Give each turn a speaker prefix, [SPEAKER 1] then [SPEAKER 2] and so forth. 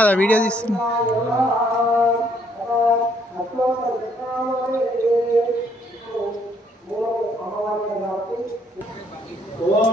[SPEAKER 1] అలా వీడియో తీస్తుంది.
[SPEAKER 2] ఓం